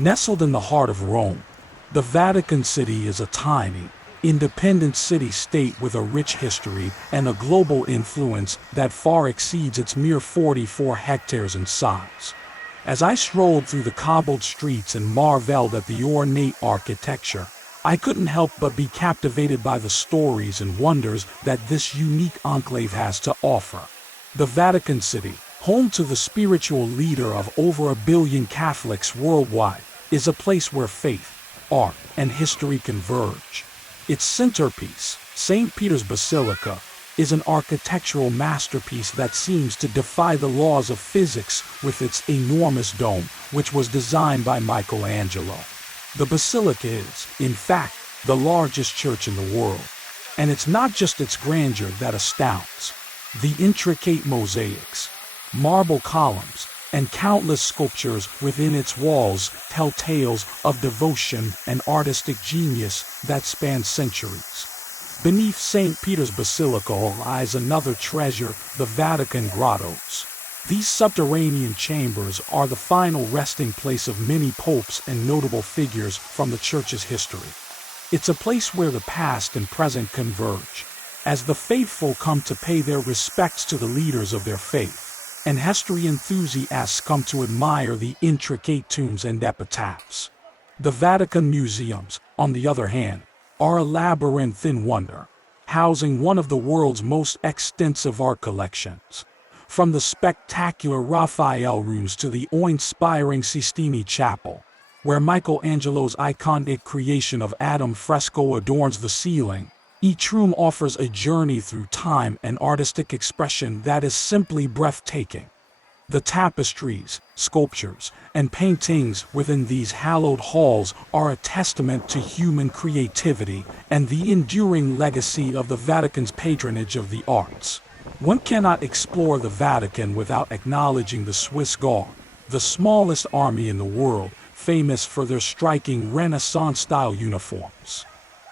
Nestled in the heart of Rome, the Vatican City is a tiny, independent city-state with a rich history and a global influence that far exceeds its mere 44 hectares in size. As I strolled through the cobbled streets and marveled at the ornate architecture, I couldn't help but be captivated by the stories and wonders that this unique enclave has to offer. The Vatican City, home to the spiritual leader of over 1 billion Catholics worldwide, is a place where faith, art, and history converge. Its centerpiece, St. Peter's Basilica, is an architectural masterpiece that seems to defy the laws of physics with its enormous dome, which was designed by Michelangelo. The basilica is, in fact, the largest church in the world. And it's not just its grandeur that astounds. The intricate mosaics, marble columns, and countless sculptures within its walls tell tales of devotion and artistic genius that span centuries. Beneath St. Peter's Basilica lies another treasure, the Vatican Grottos. These subterranean chambers are the final resting place of many popes and notable figures from the Church's history. It's a place where the past and present converge, as the faithful come to pay their respects to the leaders of their faith, and history enthusiasts come to admire the intricate tombs and epitaphs. The Vatican museums, on the other hand, are a labyrinthine wonder, housing one of the world's most extensive art collections. From the spectacular Raphael rooms to the awe-inspiring Sistine Chapel, where Michelangelo's iconic creation of Adam fresco adorns the ceiling, each room offers a journey through time and artistic expression that is simply breathtaking. The tapestries, sculptures, and paintings within these hallowed halls are a testament to human creativity and the enduring legacy of the Vatican's patronage of the arts. One cannot explore the Vatican without acknowledging the Swiss Guard, the smallest army in the world, famous for their striking Renaissance-style uniforms.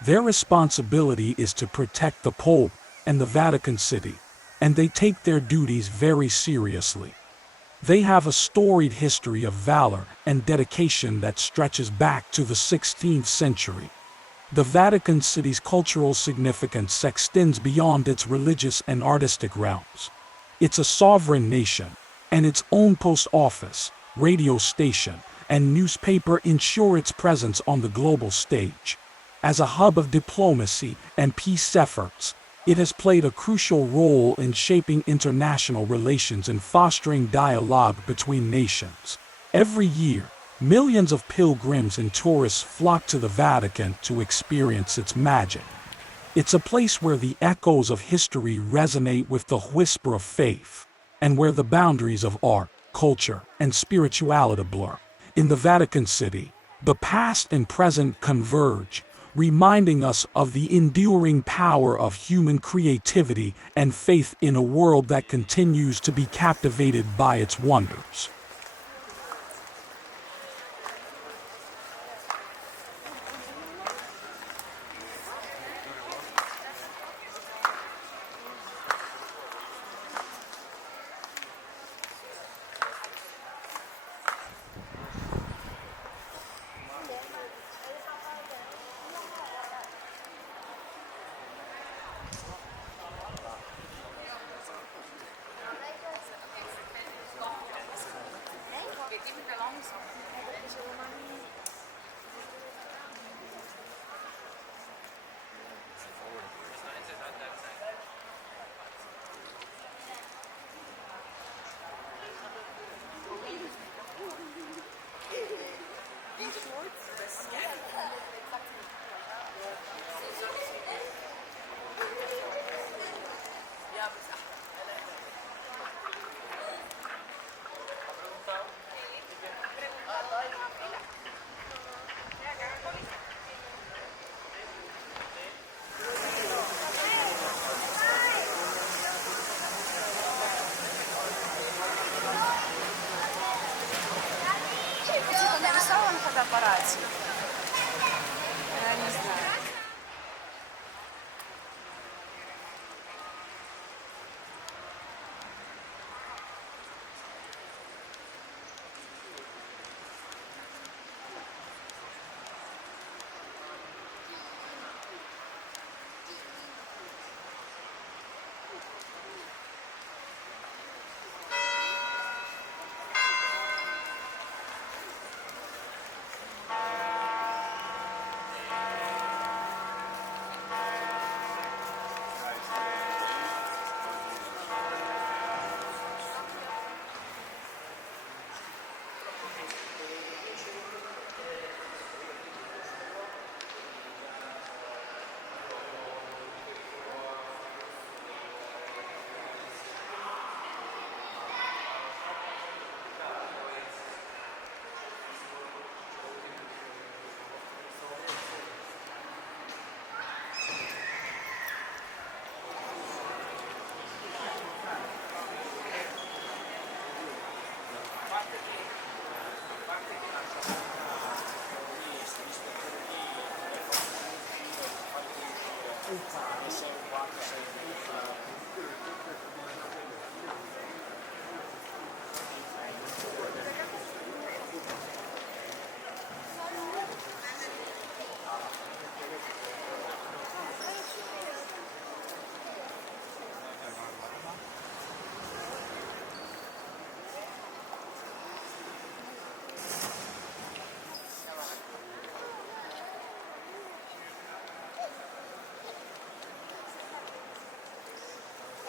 Their responsibility is to protect the Pope and the Vatican City, and they take their duties very seriously. They have a storied history of valor and dedication that stretches back to the 16th century. The Vatican City's cultural significance extends beyond its religious and artistic realms. It's a sovereign nation, and its own post office, radio station, and newspaper ensure its presence on the global stage. As a hub of diplomacy and peace efforts, it has played a crucial role in shaping international relations and fostering dialogue between nations. Every year, millions of pilgrims and tourists flock to the Vatican to experience its magic. It's a place where the echoes of history resonate with the whisper of faith, and where the boundaries of art, culture, and spirituality blur. In the Vatican City, the past and present converge, reminding us of the enduring power of human creativity and faith in a world that continues to be captivated by its wonders.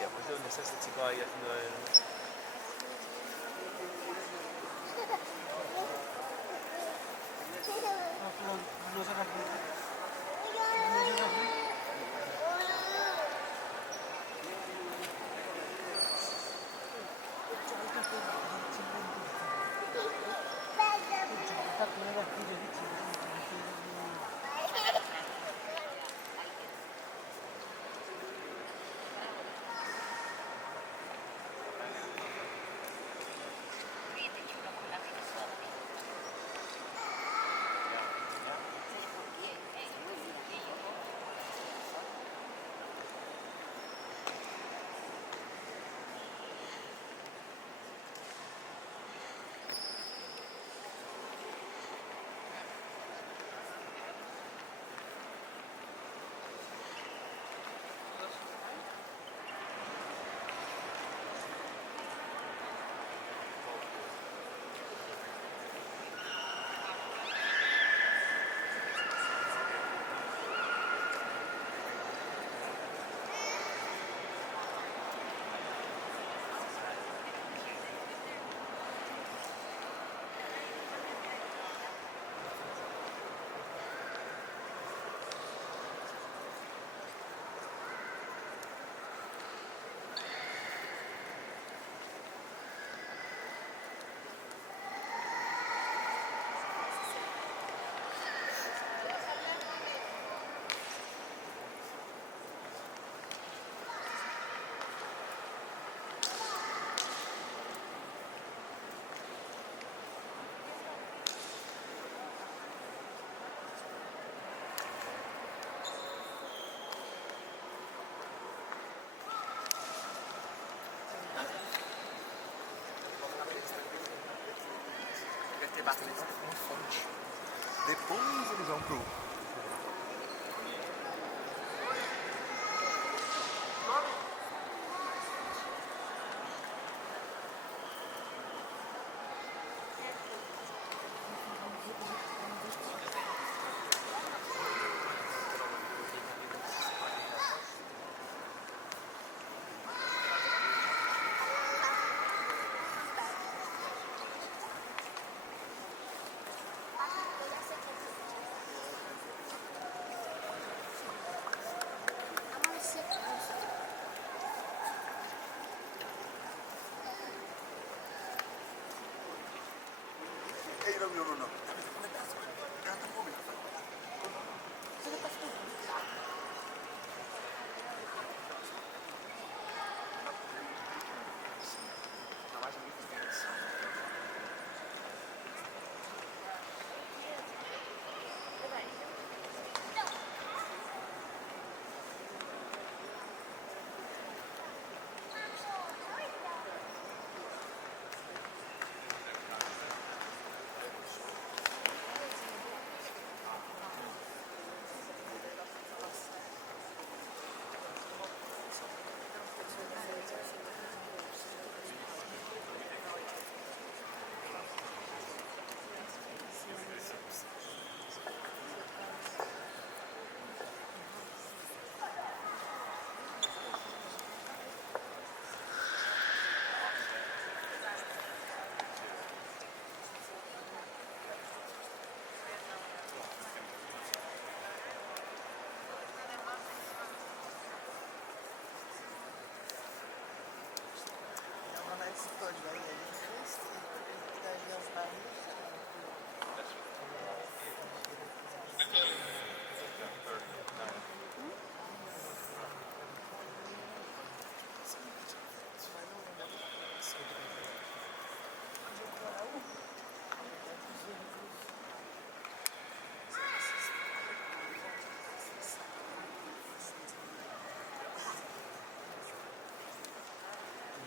Yeah, we're doing necessity by no. Depois eles vão pro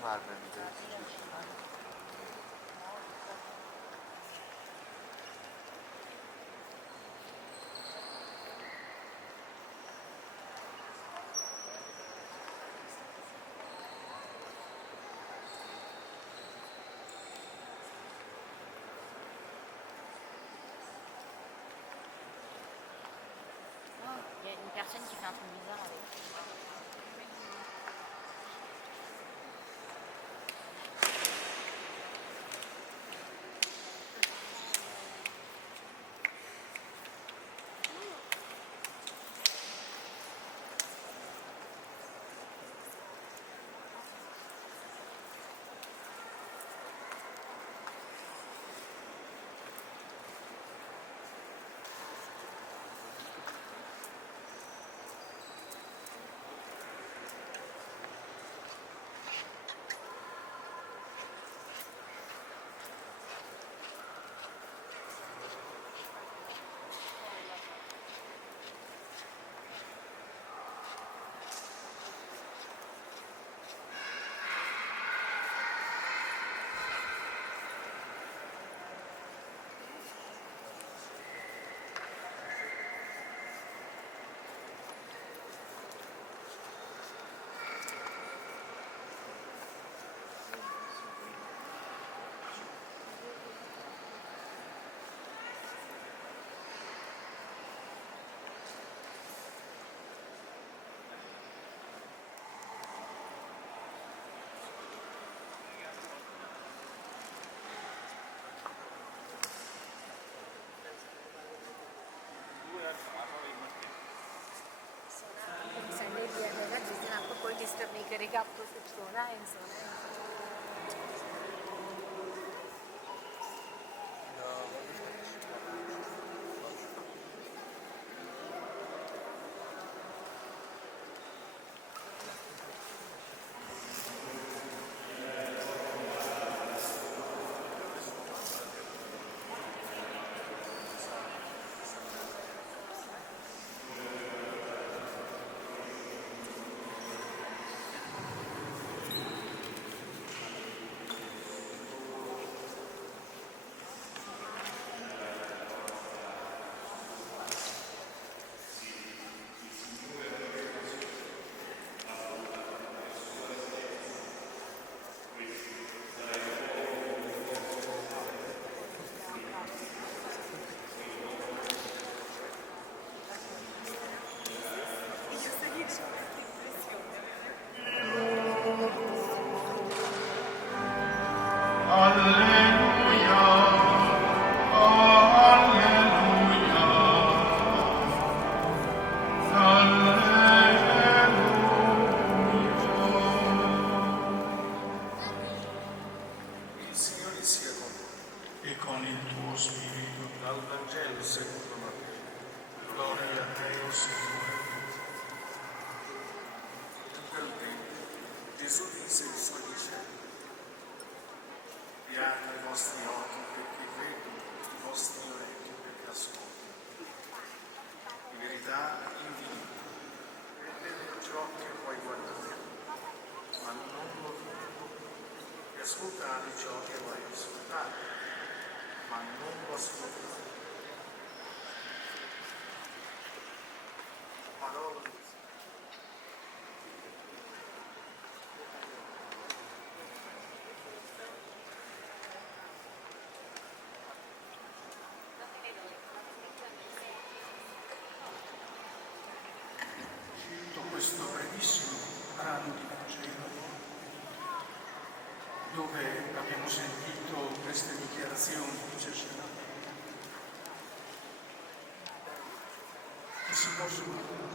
Il y a une personne qui fait un truc bizarre avec. कोई disturb नहीं करेगा आपको, कुछ सोना है सोना है। Ascoltare ciò che vuoi ascoltare, ma non lo ascoltare. Parole. Cito questo brevissimo brano di Vangelo, dove abbiamo sentito queste dichiarazioni di Gesù che si possono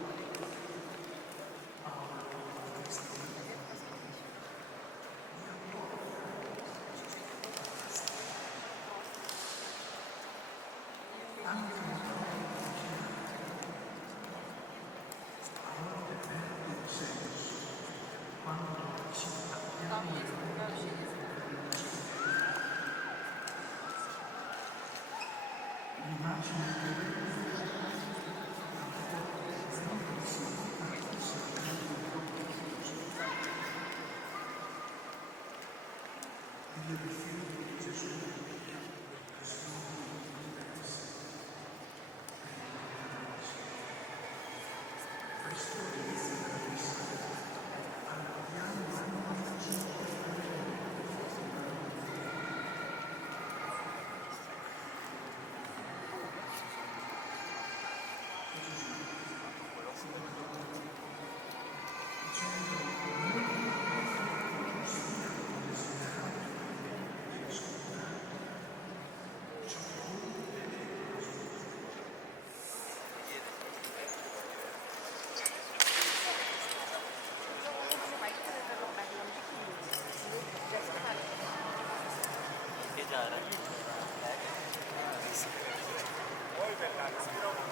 mangiare. Poi per la respiro